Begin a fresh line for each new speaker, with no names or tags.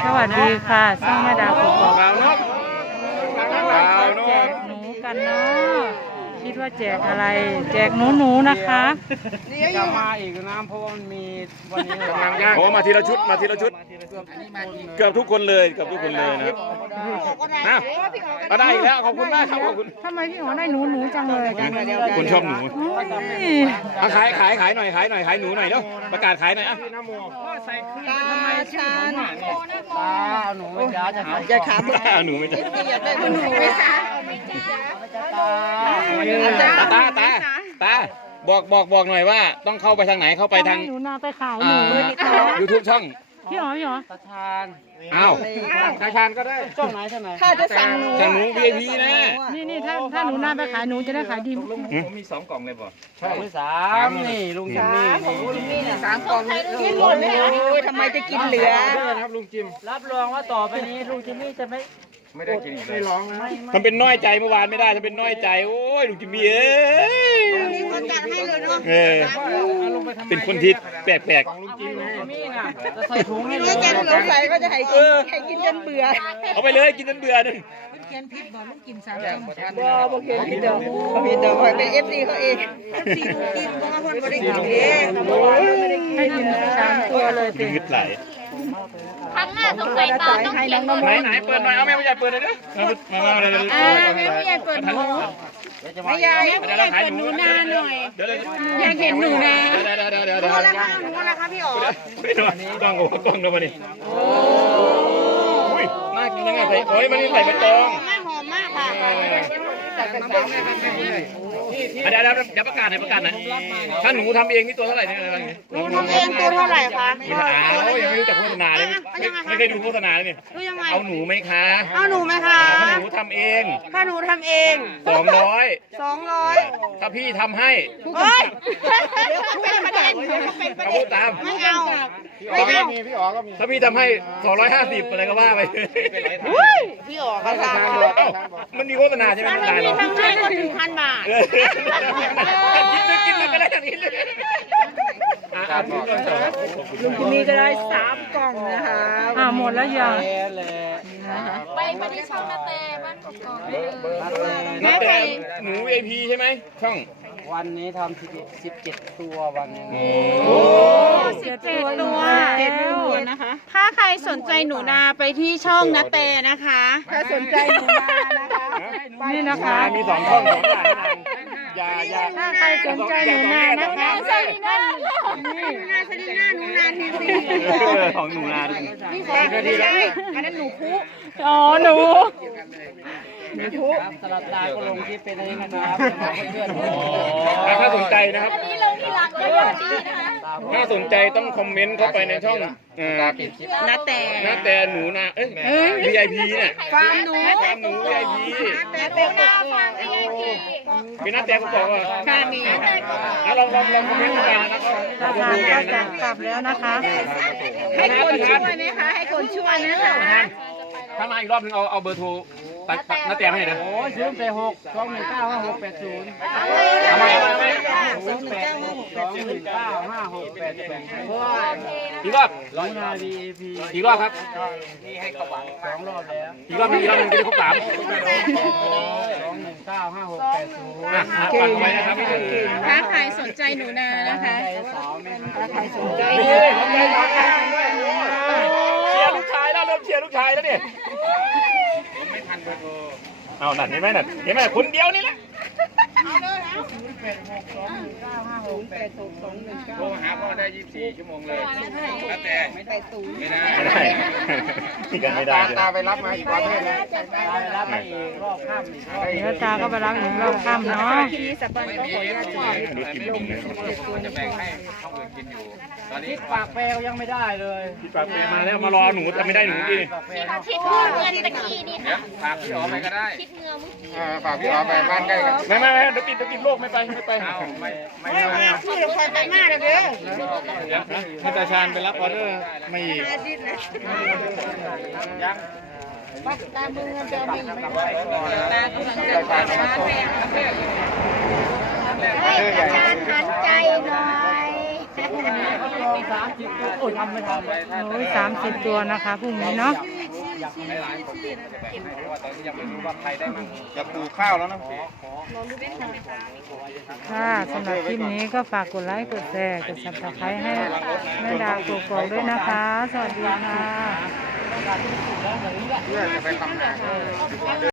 วัสดีค่ะช่องแม่ดาวกกอก
ดาวเนาะดาวเนาะ
แจกหนูกันเนาะคิดว่าแจกอะไร แจกหนูนะคะ
จะมาอีกนะเพราะว่ามันมีวันนี้
กำลังย่างโอ้มาทีละชุดมาทีละชุดเกือบทุกคนเลยเกือบทุกคนเลยนะครับนะก็ได้อีกแล้วขอบคุณมากครับขอบคุณ
ทำไมพี่หอได้หนูจังเลย
คุณชอบหนู
อุ้ย
เอาขายหน่อยขายหนูหน่อยเนาะประกาศขายหน่อยอ่ะ
ตาชันตาหนูไม่จ้าจะขาย
จะขาบุ
หนูไม่ใช่
อยากได้หนูไหมคะ
ตาบอกหน่อยว่าต้องเข้าไปทางไหนเข้าไปทาง
หนูนาไปขายหนูเลยติดต่อ
YouTube ช่อง
พี่หอ
ตาชาน
อ้าว
ตาชานก็ได้ช่องไหนช่องไหน
ถ้าจะสั่งหนู
สั่งหนู VIP นะ
นี่ถ้าหนูนาไปขายหนูจะได้ขายดี
ผมมี2 กล่องเลยป่ะ
ช่องที่3นี่ลุงจิมมี่
3 กล่องกินหมดเลยทำไมจะกินเหลือ
ครับลุงจิมรับรองว่าต่อไปนี้ลุงจิมมี่จะไม่ได้กินอีกเลยร้องนะ
ทำเป็นน้อยใจเมื่อวานไม่ได้ทำเป็นน้อยใจโอ้ยลุงจิมมี่เอ้ย
คนจัดให้เลยเนาะ
เป็นคนที่แปลก
ลุงจิมมี่น่ะจะใส่ถุงให้
เมื่อแกสงสัยก็จะให้กินจนเบื่อ
ๆเอาไปเลยกินจนเบื่อนึง
บ่เขียนผิดเดี๋ยวผิดเดี๋ยวเป็น FC เขาเอง FC กินเพราะว่าคนไม่ได้กินเอง
ให้กิน3 ตัวเลย
ดึงงึดไหล
ครั้งหน้าสงสัยตาต้องเขียน
ไหนเปิดหน่อยเอาแม่ผู้ใหญ่เปิดเลยนะมาเลย
แม่ผู้ใหญ่เปิดหนู
ไม่ยาย
เดี๋ยวเราขายหนูนานหน่อยเดี๋ยว
อยากเห็นหนูนะ
เดี๋ยว
หนูละคะหนูละคะพี่อ๋อ
ไม่ต้องกล้องกล้องนะวันนี้โอ้ยน่ากินยังไงใส่โอ้ยมันนี่ใส่ใบตอง
แม่หอมมากค่ะ
เดี๋ยวประกาศหน่อยถ้าหนูทำเองนี่ตัวเท่าไหร่เนี่ยอะไร
หนูทำเองตัวเท่าไหร่คะ
ยังไม่รู้จักโฆษณาเลยไม่เคยดูโฆษณาเลยนี่
ดูยังไง
เอาหนูไหมคะ
เอาหนูไหมคะ
ถ้าหนูทำเอง
ถ้าหนูทำเอง
200ถ้าพี่ทำให้
เฮ้ยเดี๋ยวเป็นประเด็นเป็นประ
เอา
เด็
พู
น
ดตาม
ไม่เอา
มีพี่อ๋อก็มี
ถ้าพี่ทำให้250อะไรก็ว่าไป
พี่อ๋อก็ทำ
มันมีโฆษณาใช่ไหม
ถ้าพี่ทำให้ก็ถึง1,000 บาท
กินไปแล้วอย่างนี้เลยลุง
มีก็ได้3 กล่องนะคะ
หมดแล้วยัง
ไปที่ช่องนาเต้บ้านกกอก
นับแต่หนู VIP ใช่ไหมช่อง
วันนี้ทำ17 ตัววันนี้
17 ตัว
ตัวนะคะ ถ้าใครสนใจหนูนาไปที่ช่องนาเตนะคะ ถ้าสนใจหนูนานะคะ
นี่นะคะ
มี2 ช่อง2 อย่าง
ถ้าใครสนใจหนูนานะคะ
นาสลิน่าหนูนาทีวี
ของหนูนาด้วย
ไม่ใช่อันนั้นหนูพุ
อ๋อหนู
สลับตาก็ลงที่เป็นนี้นะครับเพื่อน
ถ้าสนใจนะครับ
นี่ลงที่รักก็ยอดดีนะคะ
ถ้าสนใจต้องคอมเมนต์เข้าไปในช่อง
นาเต
นะแต่หนูนาVIP เนี่ย
ฟาร์มหนู
ตามหนู VIP
นาเตเป็น
ฟัง VIP
เป็นนักแต่ก็บอกว่า
ค่ะมี
ลองคอมเมนต์เข้าไปนะครับ
ราคาก็จะกลับแล้วนะคะ
ให้คนช่วยไหมคะ ให้คนช่วยนะคะ
ถ้ามาอีกรอบนึงเอาเบอร์โทรนักแต่ให้หน่อยนะ
โอ้ยซื้อไป621955680
ทำไม
2195680
อีกรอบ
ลุงนา VIP
อีกรอบครับ
2 รอบแล้ว
อีกรอบนึงจะได้ครบ3
2195680
ฟังไว้นะครับ
ถ้าใครสนใจหนูนานะคะ
สาวไหมครับ
เชียร์ลูกชายแล้วเริ่มเชียร์ลูกชายแล้วเนี่ยไม่ทันเบอร์โทรเอานั่นเห็นไหมนั่นเห็นไหมคนเดียวนี่แหละโทรหาพ่อได้24 ชั่วโมงเลยแล้วแต่ไม่ได้ที่กันไม่ได้ตาไปรับมาอีกวันนึงนะ
ไปรับมาอีกรอบค่ำอีกรอบ
เดี๋ยวตาก็ไปรับอีกรอบค่ำเนาะ
จะแบ่งให้ช่องอื่นกินอยู่ตอนนี้
ปากแปลยังไม่ได้เลย
พี่ปากเปมาแล้วมารอหนูแต่ไม่ได้หนูดิ
คิดเงินตะกี้นี่ค่ะ
ฝากพี่อ๋อไปก็ได้
คิดเงินเมื่อกี้
ฝากพี่อ๋อไปบ้านใกล้กันไม่เดี๋ยวติดโรคไม่ไปไม่
ชื่อคอยไปมากเลยเด้อ
ให้ตาชาญไปรับออเดอร์ไม่
อาทิตย์นะปักตามือเจอมีตากำลังจะทานให้อาจารย์หันใจหน่อย
ลอง30ตัวโอ้ยทำไม่ทัน
โอ้ย30 ตัวนะคะพรุ่งนี้เนาะ
จะปลูกข้าวแล้วนะ
ค่ะสำหรับคลิปนี้ก็ฝากกดไลค์กดแชร์กด Subscribe ให้แม่ดาวโกโก้ด้วยนะคะ สวัสดีค่ะ
เพื่อจะไปทำนา